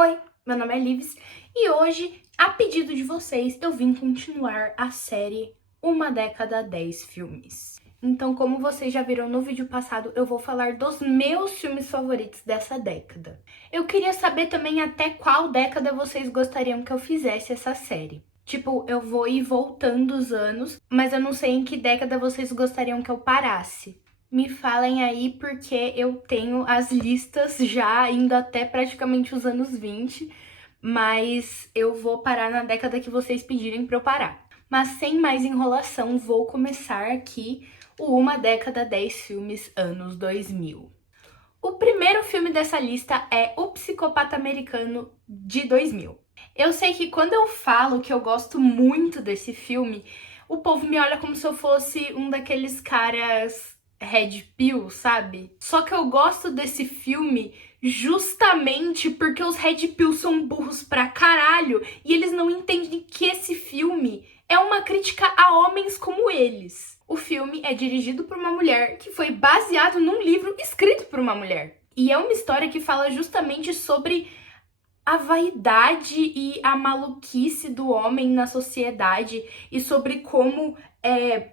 Oi, meu nome é Lives e hoje, a pedido de vocês, eu vim continuar a série Uma Década, 10 Filmes. Então, como vocês já viram no vídeo passado, eu vou falar dos meus filmes favoritos dessa década. Eu queria saber também até qual década vocês gostariam que eu fizesse essa série. Tipo, eu vou ir voltando os anos, mas eu não sei em que década vocês gostariam que eu parasse. Me falem aí porque eu tenho as listas já indo até praticamente os anos 20, mas eu vou parar na década que vocês pedirem pra eu parar. Mas sem mais enrolação, vou começar aqui o Uma Década, 10 Filmes, anos 2000. O primeiro filme dessa lista é O Psicopata Americano, de 2000. Eu sei que quando eu falo que eu gosto muito desse filme, o povo me olha como se eu fosse um daqueles caras Red Pill, sabe? Só que eu gosto desse filme justamente porque os Red Pill são burros pra caralho e eles não entendem que esse filme é uma crítica a homens como eles. O filme é dirigido por uma mulher que foi baseado num livro escrito por uma mulher. E é uma história que fala justamente sobre a vaidade e a maluquice do homem na sociedade e sobre como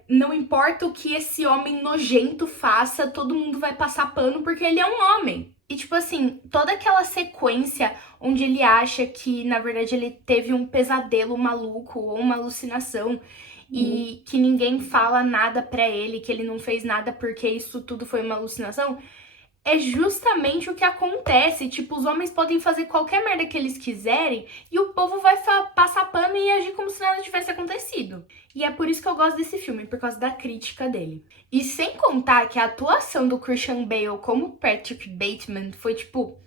não importa o que esse homem nojento faça, todo mundo vai passar pano porque ele é um homem. E tipo assim, toda aquela sequência onde ele acha que na verdade ele teve um pesadelo maluco ou uma alucinação e que ninguém fala nada pra ele, que ele não fez nada porque isso tudo foi uma alucinação, é justamente o que acontece. Tipo, os homens podem fazer qualquer merda que eles quiserem e o povo vai passar pano e agir como se nada tivesse acontecido. E é por isso que eu gosto desse filme, por causa da crítica dele. E sem contar que a atuação do Christian Bale como Patrick Bateman foi, tipo,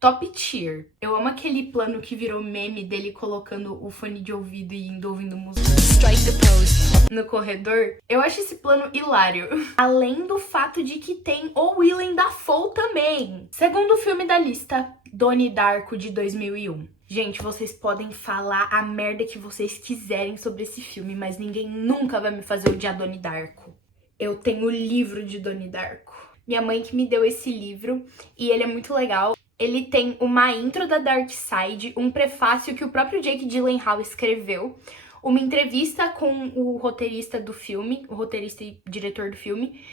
top tier. Eu amo aquele plano que virou meme dele colocando o fone de ouvido e indo ouvindo música. Strike the pose. No corredor. Eu acho esse plano hilário. Além do fato de que tem o Willem Dafoe também. Segundo filme da lista, Donnie Darko, de 2001. Gente, vocês podem falar a merda que vocês quiserem sobre esse filme, mas ninguém nunca vai me fazer odiar Donnie Darko. Eu tenho o livro de Donnie Darko. Minha mãe que me deu esse livro e ele é muito legal. Ele tem uma intro da Dark Side, um prefácio que o próprio Jake Gyllenhaal escreveu, uma entrevista com o roteirista do filme, o roteirista e diretor do filme,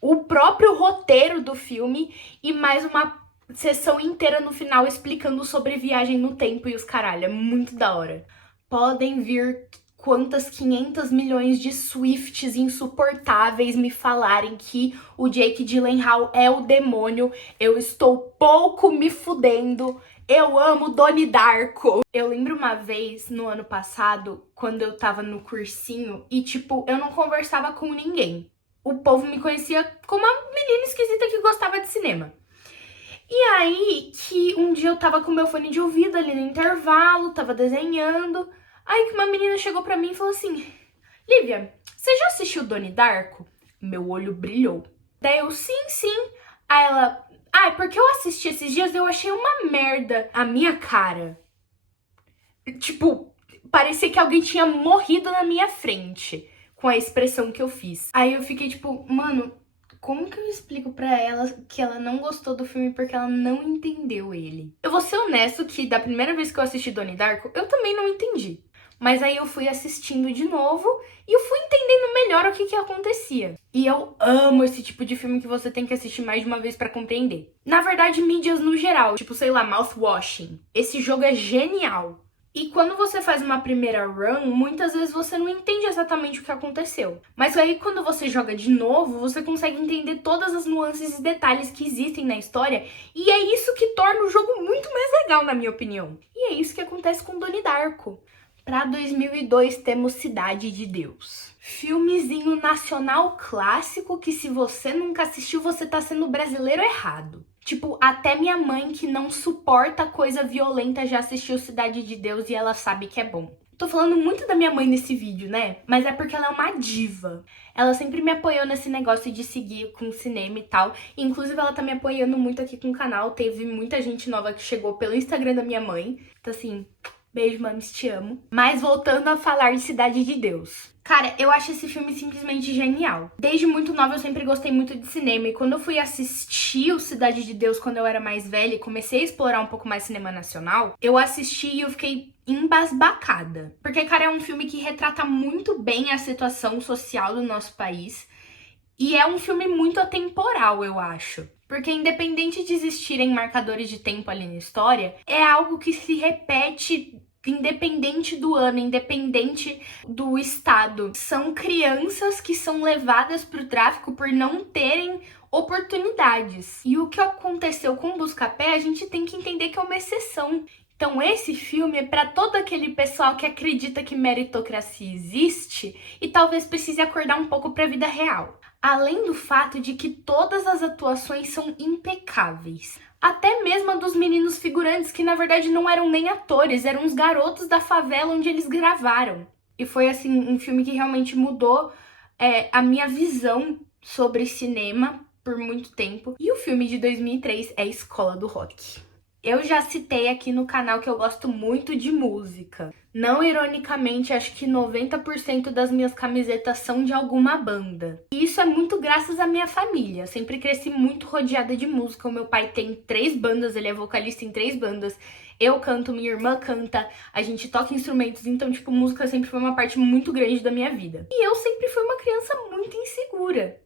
o próprio roteiro do filme e mais uma sessão inteira no final explicando sobre viagem no tempo e os caralho. É muito da hora. Podem vir quantas 500 milhões de Swifts insuportáveis me falarem que o Jake Gyllenhaal é o demônio, eu estou pouco me fudendo. Eu amo Donnie Darko. Eu lembro uma vez, no ano passado, quando eu tava no cursinho e, tipo, eu não conversava com ninguém. O povo me conhecia como uma menina esquisita que gostava de cinema. E aí, que um dia eu tava com meu fone de ouvido ali no intervalo, tava desenhando. Aí que uma menina chegou pra mim e falou assim: Lívia, você já assistiu Donnie Darko? Meu olho brilhou. Daí eu, sim. Aí ela, porque eu assisti esses dias, eu achei uma merda. A minha cara, tipo, parecia que alguém tinha morrido na minha frente com a expressão que eu fiz. Aí eu fiquei tipo, mano, como que eu explico pra ela que ela não gostou do filme porque ela não entendeu ele? Eu vou ser honesto que da primeira vez que eu assisti Donnie Darko, eu também não entendi. Mas aí eu fui assistindo de novo e eu fui entendendo melhor o que acontecia. E eu amo esse tipo de filme que você tem que assistir mais de uma vez pra compreender. Na verdade, mídias no geral, tipo, sei lá, mouthwashing. Esse jogo é genial. E quando você faz uma primeira run, muitas vezes você não entende exatamente o que aconteceu. Mas aí quando você joga de novo, você consegue entender todas as nuances e detalhes que existem na história. E é isso que torna o jogo muito mais legal, na minha opinião. E é isso que acontece com Donnie Darko. Pra 2002 temos Cidade de Deus. Filmezinho nacional clássico que se você nunca assistiu, você tá sendo brasileiro errado. Tipo, até minha mãe que não suporta coisa violenta já assistiu Cidade de Deus e ela sabe que é bom. Tô falando muito da minha mãe nesse vídeo, né? Mas é porque ela é uma diva. Ela sempre me apoiou nesse negócio de seguir com cinema e tal. E, inclusive, ela tá me apoiando muito aqui com o canal. Teve muita gente nova que chegou pelo Instagram da minha mãe. Então, assim, Beijo, mames, te amo. Mas voltando a falar de Cidade de Deus. Cara, eu acho esse filme simplesmente genial. Desde muito nova eu sempre gostei muito de cinema. E quando eu fui assistir o Cidade de Deus quando eu era mais velha e comecei a explorar um pouco mais cinema nacional, eu assisti e eu fiquei embasbacada. Porque, cara, é um filme que retrata muito bem a situação social do nosso país. E é um filme muito atemporal, eu acho. Porque independente de existirem marcadores de tempo ali na história, é algo que se repete independente do ano, independente do estado. São crianças que são levadas para o tráfico por não terem oportunidades. E o que aconteceu com o Buscapé, a gente tem que entender que é uma exceção. Então esse filme é para todo aquele pessoal que acredita que meritocracia existe e talvez precise acordar um pouco para a vida real. Além do fato de que todas as atuações são impecáveis. Até mesmo a dos meninos figurantes, que na verdade não eram nem atores, eram os garotos da favela onde eles gravaram. E foi assim, um filme que realmente mudou a minha visão sobre cinema por muito tempo. E o filme de 2003 é Escola do Rock. Eu já citei aqui no canal que eu gosto muito de música. Não ironicamente, acho que 90% das minhas camisetas são de alguma banda. E isso é muito graças à minha família. Sempre cresci muito rodeada de música. O meu pai tem 3 bandas, ele é vocalista em 3 bandas. Eu canto, minha irmã canta, a gente toca instrumentos. Então, tipo, música sempre foi uma parte muito grande da minha vida. E eu sempre fui uma criança muito insegura.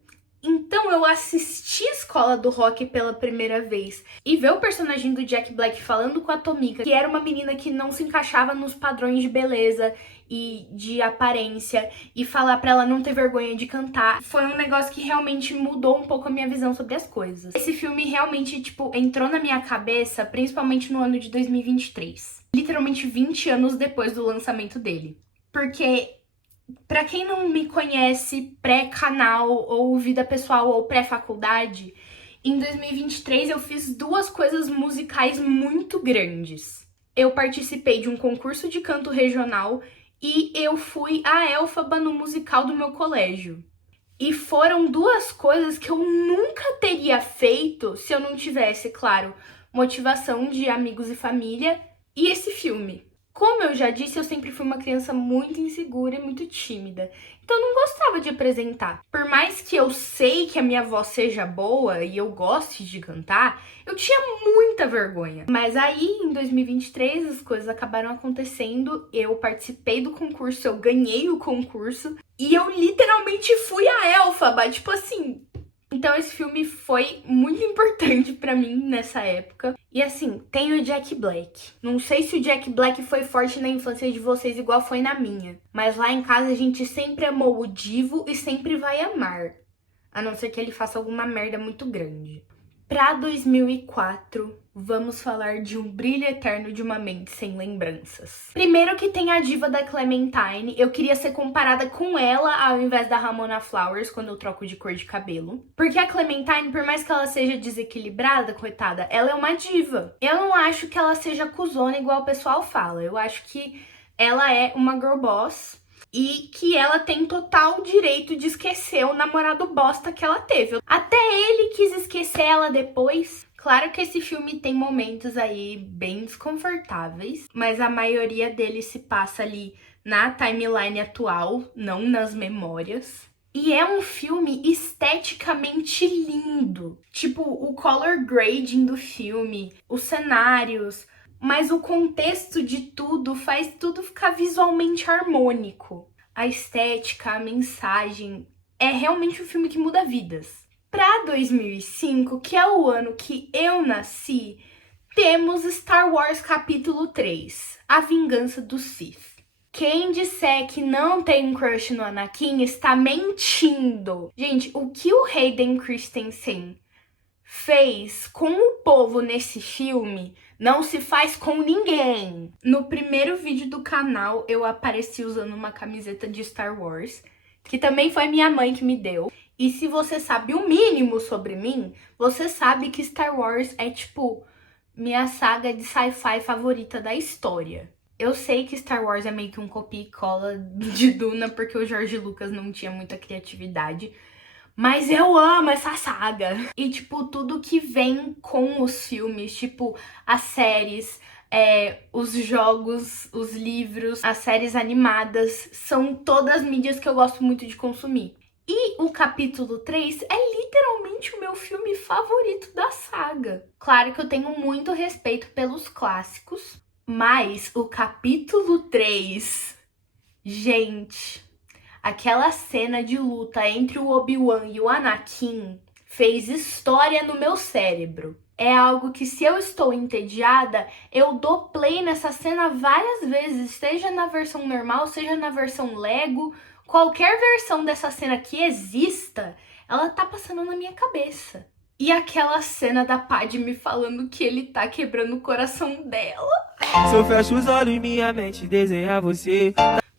Então eu assisti Escola do Rock pela primeira vez e ver o personagem do Jack Black falando com a Tomika, que era uma menina que não se encaixava nos padrões de beleza e de aparência, e falar pra ela não ter vergonha de cantar, foi um negócio que realmente mudou um pouco a minha visão sobre as coisas. Esse filme realmente, tipo, entrou na minha cabeça, principalmente no ano de 2023. Literalmente 20 anos depois do lançamento dele. Porque pra quem não me conhece pré-canal ou vida pessoal ou pré-faculdade, em 2023 eu fiz 2 coisas musicais muito grandes. Eu participei de um concurso de canto regional e eu fui a Elphaba no musical do meu colégio. E foram 2 coisas que eu nunca teria feito se eu não tivesse, claro, motivação de amigos e família e esse filme. Como eu já disse, eu sempre fui uma criança muito insegura e muito tímida. Então eu não gostava de apresentar. Por mais que eu sei que a minha voz seja boa e eu goste de cantar, eu tinha muita vergonha. Mas aí, em 2023, as coisas acabaram acontecendo. Eu participei do concurso, eu ganhei o concurso. E eu literalmente fui a Elphaba, tipo assim. Então esse filme foi muito importante pra mim nessa época. E assim, tem o Jack Black. Não sei se o Jack Black foi forte na infância de vocês igual foi na minha. Mas lá em casa a gente sempre amou o Divo e sempre vai amar. A não ser que ele faça alguma merda muito grande. Pra 2004, vamos falar de Um Brilho Eterno de uma Mente Sem Lembranças. Primeiro que tem a diva da Clementine, eu queria ser comparada com ela ao invés da Ramona Flowers quando eu troco de cor de cabelo. Porque a Clementine, por mais que ela seja desequilibrada, coitada, ela é uma diva. Eu não acho que ela seja cuzona igual o pessoal fala, eu acho que ela é uma girl boss. E que ela tem total direito de esquecer o namorado bosta que ela teve. Até ele quis esquecer ela depois. Claro que esse filme tem momentos aí bem desconfortáveis, mas a maioria deles se passa ali na timeline atual, não nas memórias. E é um filme esteticamente lindo. Tipo, o color grading do filme, os cenários, mas o contexto de tudo faz tudo ficar visualmente harmônico. A estética, a mensagem, é realmente um filme que muda vidas. Pra 2005, que é o ano que eu nasci, temos Star Wars Capítulo 3, A Vingança do Sith. Quem disser que não tem um crush no Anakin está mentindo. Gente, o que o Hayden Christensen fez com o povo nesse filme não se faz com ninguém. No primeiro vídeo do canal, eu apareci usando uma camiseta de Star Wars, que também foi minha mãe que me deu. E se você sabe o mínimo sobre mim, você sabe que Star Wars é, tipo, minha saga de sci-fi favorita da história. Eu sei que Star Wars é meio que um copia e cola de Duna, porque o George Lucas não tinha muita criatividade. Mas eu amo essa saga. E, tipo, tudo que vem com os filmes, tipo, as séries, os jogos, os livros, as séries animadas, são todas mídias que eu gosto muito de consumir. E o capítulo 3 é literalmente o meu filme favorito da saga. Claro que eu tenho muito respeito pelos clássicos, mas o capítulo 3, gente, aquela cena de luta entre o Obi-Wan e o Anakin fez história no meu cérebro. É algo que, se eu estou entediada, eu dou play nessa cena várias vezes, seja na versão normal, seja na versão Lego. Qualquer versão dessa cena que exista, ela tá passando na minha cabeça. E aquela cena da Padme falando que ele tá quebrando o coração dela. Se eu fecho os olhos, minha mente desenha você.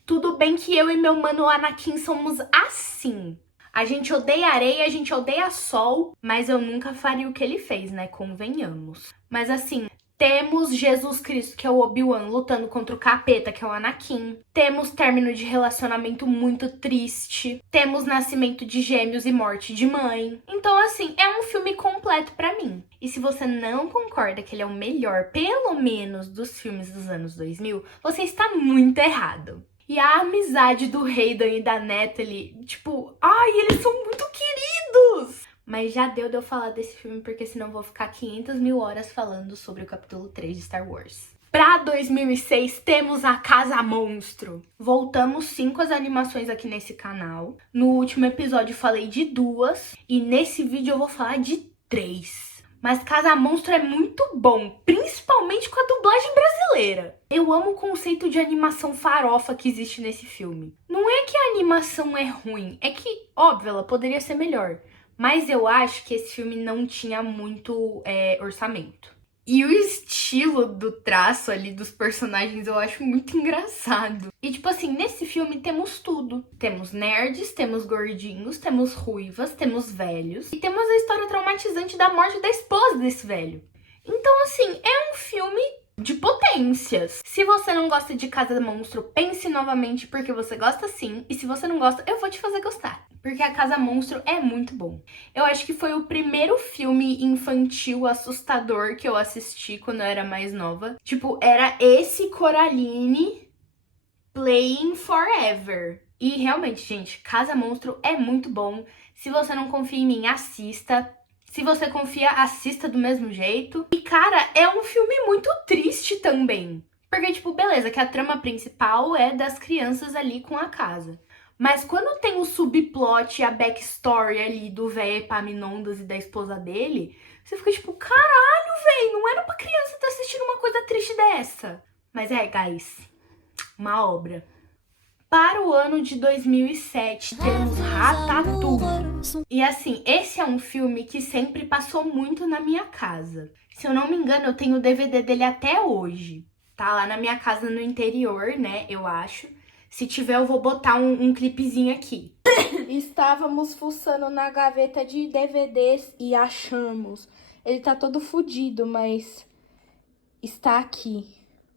Tudo bem que eu e meu mano Anakin somos assim. A gente odeia areia, a gente odeia sol, mas eu nunca faria o que ele fez, né? Convenhamos. Mas assim, temos Jesus Cristo, que é o Obi-Wan, lutando contra o capeta, que é o Anakin. Temos término de relacionamento muito triste. Temos nascimento de gêmeos e morte de mãe. Então, assim, é um filme completo pra mim. E se você não concorda que ele é o melhor, pelo menos, dos filmes dos anos 2000, você está muito errado. E a amizade do Hayden e da Natalie, tipo, ai, eles são muito queridos! Mas já deu de eu falar desse filme, porque senão eu vou ficar 500 mil horas falando sobre o capítulo 3 de Star Wars. Pra 2006, temos a Casa Monstro. Voltamos sim com as animações aqui nesse canal. No último episódio eu falei de 2, e nesse vídeo eu vou falar de 3. Mas Casa Monstro é muito bom, principalmente com a dublagem brasileira. Eu amo o conceito de animação farofa que existe nesse filme. Não é que a animação é ruim, é que, óbvio, ela poderia ser melhor. Mas eu acho que esse filme não tinha muito orçamento. E o estilo do traço ali dos personagens eu acho muito engraçado. E tipo assim, nesse filme temos tudo. Temos nerds, temos gordinhos, temos ruivas, temos velhos. E temos a história traumatizante da morte da esposa desse velho. Então assim, é um filme de potências. Se você não gosta de Casa Monstro, pense novamente porque você gosta sim. E se você não gosta, eu vou te fazer gostar. Porque a Casa Monstro é muito bom. Eu acho que foi o primeiro filme infantil assustador que eu assisti quando eu era mais nova. Tipo, era esse Coraline Playing Forever. E realmente, gente, Casa Monstro é muito bom. Se você não confia em mim, assista. Se você confia, assista do mesmo jeito. E, cara, é um filme muito triste também. Porque, tipo, beleza, que a trama principal é das crianças ali com a casa. Mas quando tem o subplot e a backstory ali do velho Epaminondas e da esposa dele, você fica tipo, caralho, velho, não era pra criança estar assistindo uma coisa triste dessa. Mas guys, uma obra. Para o ano de 2007, temos Ratatouille. E assim, esse é um filme que sempre passou muito na minha casa. Se eu não me engano, eu tenho o DVD dele até hoje. Tá lá na minha casa no interior, né, eu acho. Se tiver, eu vou botar um clipezinho aqui. Estávamos fuçando na gaveta de DVDs e achamos. Ele tá todo fodido, mas está aqui.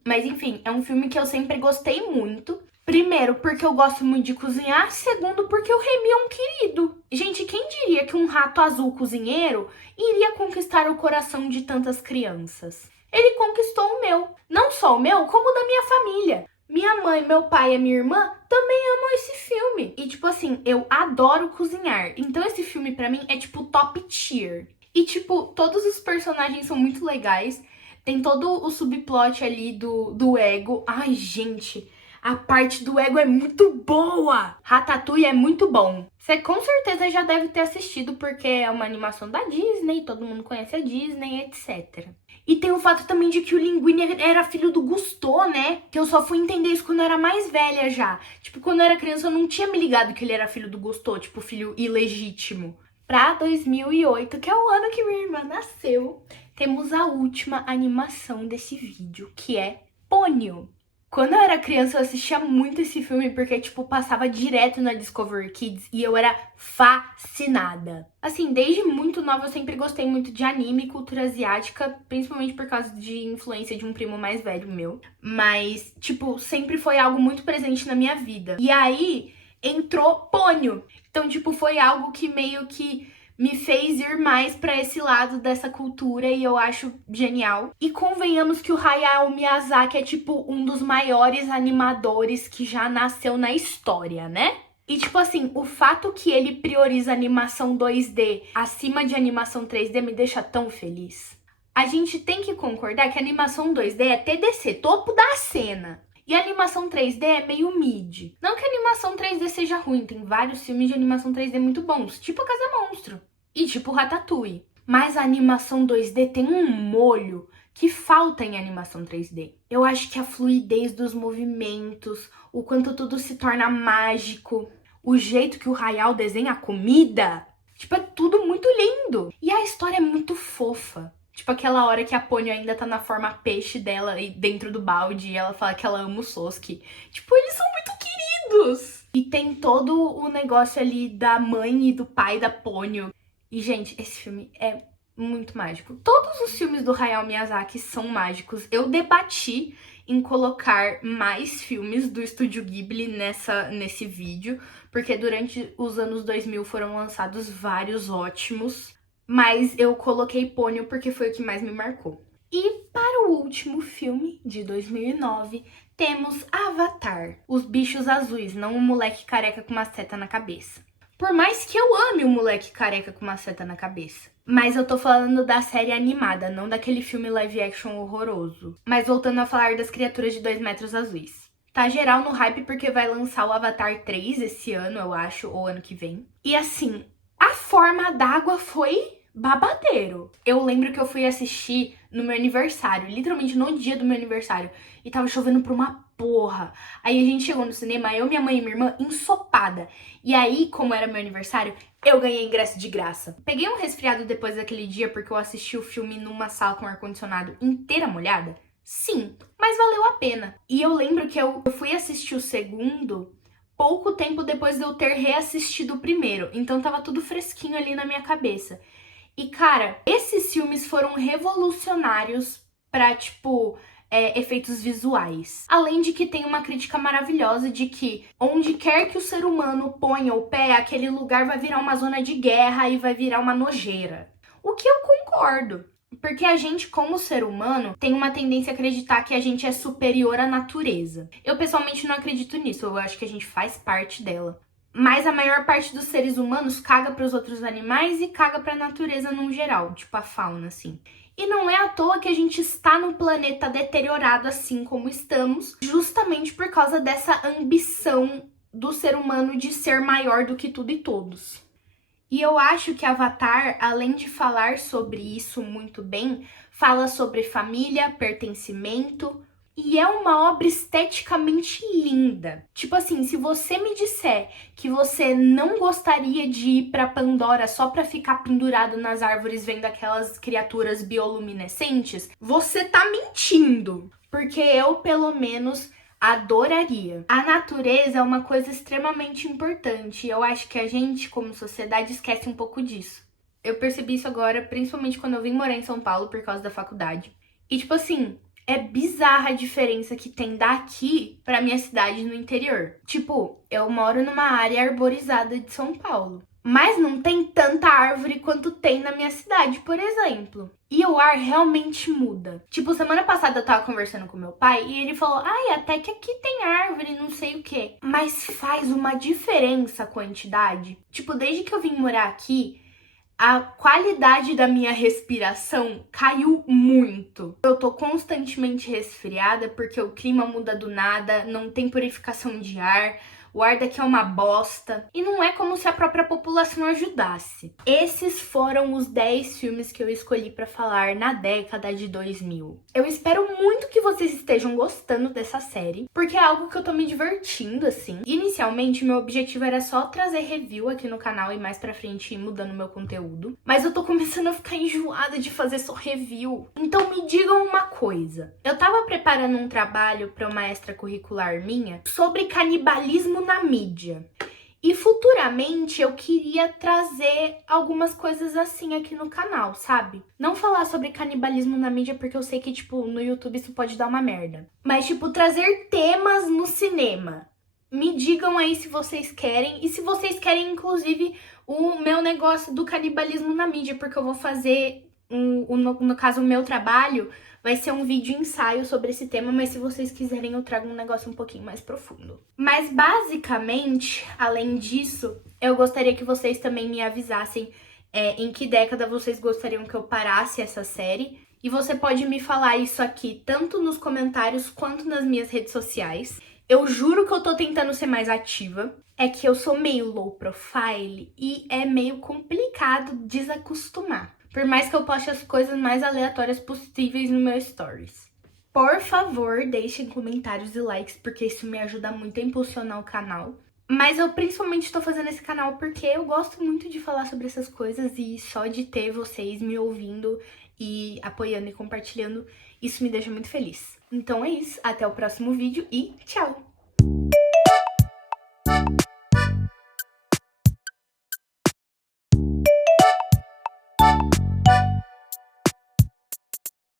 Mas enfim, é um filme que eu sempre gostei muito. Primeiro, porque eu gosto muito de cozinhar. Segundo, porque o Remy é um querido. Gente, quem diria que um rato azul cozinheiro iria conquistar o coração de tantas crianças? Ele conquistou o meu. Não só o meu, como o da minha família. Minha mãe, meu pai e a minha irmã também amam esse filme. E, tipo assim, eu adoro cozinhar. Então, esse filme, pra mim, é, tipo, top tier. E, tipo, todos os personagens são muito legais. Tem todo o subplot ali do ego. Ai, gente, a parte do ego é muito boa. Ratatouille é muito bom. Você com certeza já deve ter assistido, porque é uma animação da Disney, todo mundo conhece a Disney, etc. E tem o fato também de que o Linguini era filho do Gusteau, né? Que eu só fui entender isso quando eu era mais velha já. Tipo, quando eu era criança eu não tinha me ligado que ele era filho do Gusteau, tipo, filho ilegítimo. Pra 2008, que é o ano que minha irmã nasceu, temos a última animação desse vídeo, que é Ponyo. Quando eu era criança, eu assistia muito esse filme porque, tipo, passava direto na Discovery Kids e eu era fascinada. Assim, desde muito nova eu sempre gostei muito de anime e cultura asiática, principalmente por causa de influência de um primo mais velho meu. Mas, tipo, sempre foi algo muito presente na minha vida. E aí, entrou Ponyo. Então, tipo, foi algo que meio que me fez ir mais pra esse lado dessa cultura e eu acho genial. E convenhamos que o Hayao Miyazaki é tipo um dos maiores animadores que já nasceu na história, né? E tipo assim, o fato que ele prioriza animação 2D acima de animação 3D me deixa tão feliz. A gente tem que concordar que a animação 2D é TDC, topo da cena. E a animação 3D é meio mid. Não que a animação 3D seja ruim, tem vários filmes de animação 3D muito bons, tipo A Casa Monstro e tipo Ratatouille. Mas a animação 2D tem um molho que falta em animação 3D. Eu acho que a fluidez dos movimentos, o quanto tudo se torna mágico, o jeito que o Hayao desenha a comida, tipo, é tudo muito lindo. E a história é muito fofa. Tipo aquela hora que a Ponyo ainda tá na forma peixe dela e dentro do balde e ela fala que ela ama o Sosuke. Tipo, eles são muito queridos. E tem todo o negócio ali da mãe e do pai da Ponyo. E, gente, esse filme é muito mágico. Todos os filmes do Hayao Miyazaki são mágicos. Eu debati em colocar mais filmes do Estúdio Ghibli nesse vídeo, porque durante os anos 2000 foram lançados vários ótimos. Mas eu coloquei Ponyo porque foi o que mais me marcou. E para o último filme, de 2009, temos Avatar. Os bichos azuis, não o moleque careca com uma seta na cabeça. Por mais que eu ame o moleque careca com uma seta na cabeça. Mas eu tô falando da série animada, não daquele filme live action horroroso. Mas voltando a falar das criaturas de 2 metros azuis. Tá geral no hype porque vai lançar o Avatar 3 esse ano, eu acho, ou ano que vem. E assim, a forma d'água foi babadeiro. Eu lembro que eu fui assistir no meu aniversário, literalmente no dia do meu aniversário, e tava chovendo por uma porra. Aí a gente chegou no cinema, eu, minha mãe e minha irmã, ensopada. E aí, como era meu aniversário, eu ganhei ingresso de graça. Peguei um resfriado depois daquele dia porque eu assisti o filme numa sala com ar-condicionado inteira molhada. Sim, mas valeu a pena. E eu lembro que eu fui assistir o segundo pouco tempo depois de eu ter reassistido o primeiro. Então tava tudo fresquinho ali na minha cabeça. E, cara, esses filmes foram revolucionários pra, tipo, efeitos visuais. Além de que tem uma crítica maravilhosa de que onde quer que o ser humano ponha o pé, aquele lugar vai virar uma zona de guerra e vai virar uma nojeira. O que eu concordo. Porque a gente, como ser humano, tem uma tendência a acreditar que a gente é superior à natureza. Eu, pessoalmente, não acredito nisso. Eu acho que a gente faz parte dela. Mas a maior parte dos seres humanos caga para os outros animais e caga para a natureza no geral, tipo a fauna, assim. E não é à toa que a gente está no planeta deteriorado assim como estamos, justamente por causa dessa ambição do ser humano de ser maior do que tudo e todos. E eu acho que Avatar, além de falar sobre isso muito bem, fala sobre família, pertencimento. E é uma obra esteticamente linda. Tipo assim, se você me disser que você não gostaria de ir pra Pandora só pra ficar pendurado nas árvores vendo aquelas criaturas bioluminescentes, você tá mentindo. Porque eu, pelo menos, adoraria. A natureza é uma coisa extremamente importante. E eu acho que a gente, como sociedade, esquece um pouco disso. Eu percebi isso agora, principalmente quando eu vim morar em São Paulo por causa da faculdade. E tipo assim, é bizarra a diferença que tem daqui pra minha cidade no interior. Tipo, eu moro numa área arborizada de São Paulo. Mas não tem tanta árvore quanto tem na minha cidade, por exemplo. E o ar realmente muda. Tipo, semana passada eu tava conversando com meu pai e ele falou: ai, até que aqui tem árvore, não sei o quê. Mas faz uma diferença a quantidade. Tipo, desde que eu vim morar aqui, a qualidade da minha respiração caiu muito. Eu tô constantemente resfriada porque o clima muda do nada, não tem purificação de ar, o ar daqui é uma bosta. E não é como se a própria população ajudasse. Esses foram os 10 filmes que eu escolhi pra falar na década de 2000. Eu espero muito que vocês estejam gostando dessa série, porque é algo que eu tô me divertindo, assim. Inicialmente, meu objetivo era só trazer review aqui no canal e mais pra frente ir mudando meu conteúdo. Mas eu tô começando a ficar enjoada de fazer só review. Então me digam uma coisa. Eu tava preparando um trabalho pra uma extracurricular minha sobre canibalismo na mídia. E futuramente eu queria trazer algumas coisas assim aqui no canal, sabe? Não falar sobre canibalismo na mídia porque eu sei que, tipo, no YouTube isso pode dar uma merda. Mas, tipo, trazer temas no cinema. Me digam aí se vocês querem e se vocês querem, inclusive, o meu negócio do canibalismo na mídia, porque eu vou fazer, no caso, o meu trabalho vai ser um vídeo ensaio sobre esse tema, mas se vocês quiserem eu trago um negócio um pouquinho mais profundo. Mas basicamente, além disso, eu gostaria que vocês também me avisassem em que década vocês gostariam que eu parasse essa série. E você pode me falar isso aqui, tanto nos comentários quanto nas minhas redes sociais. Eu juro que eu tô tentando ser mais ativa. É que eu sou meio low profile e é meio complicado desacostumar. Por mais que eu poste as coisas mais aleatórias possíveis no meu stories. Por favor, deixem comentários e likes, porque isso me ajuda muito a impulsionar o canal. Mas eu principalmente tô fazendo esse canal porque eu gosto muito de falar sobre essas coisas e só de ter vocês me ouvindo e apoiando e compartilhando, isso me deixa muito feliz. Então é isso, até o próximo vídeo e tchau!